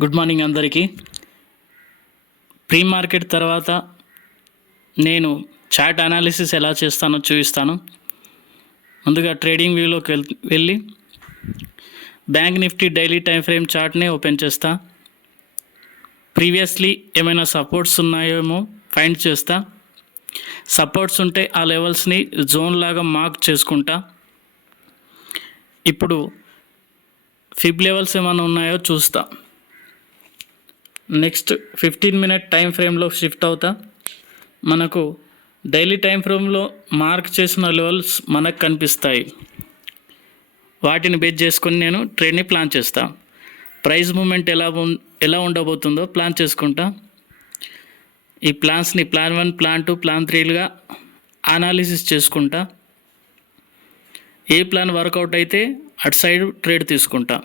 Good morning అందరికీ. Pre market తర్వాత నేను చార్ట్ అనాలిసిస్ ఎలా చేస్తానో చూపిస్తాను. ముందుగా ట్రేడింగ్ వ్యూలోకి వెళ్ళి bank nifty daily time frame చార్ట్ని ఓపెన్ చేస్తా. ప్రీవియస్లీ ఏమైనా సపోర్ట్స్ ఉన్నాయేమో ఫైండ్ చేస్తా. సపోర్ట్స్ ఉంటే ఆ లెవెల్స్ని జోన్ లాగా మార్క్ చేసుకుంటా. ఇప్పుడు ఫిబ్ లెవెల్స్ ఏమైనా ఉన్నాయో చూస్తా. నెక్స్ట్ 15 మినిట్ టైం ఫ్రేమ్లో షిఫ్ట్ అవుతా. మనకు డైలీ టైం ఫ్రేమ్లో మార్క్ చేసిన లెవెల్స్ మనకు కనిపిస్తాయి. వాటిని బేస్ చేసుకొని నేను ట్రేడ్ని ప్లాన్ చేస్తా. ప్రైస్ మూమెంట్ ఎలా ఉండబోతుందో ప్లాన్ చేసుకుంటా. ఈ ప్లాన్స్ని ప్లాన్ 1, ప్లాన్ 2, ప్లాన్ 3లుగా అనాలిసిస్ చేసుకుంటా. ఏ ప్లాన్ వర్కౌట్ అయితే అటు సైడ్ ట్రేడ్ తీసుకుంటా.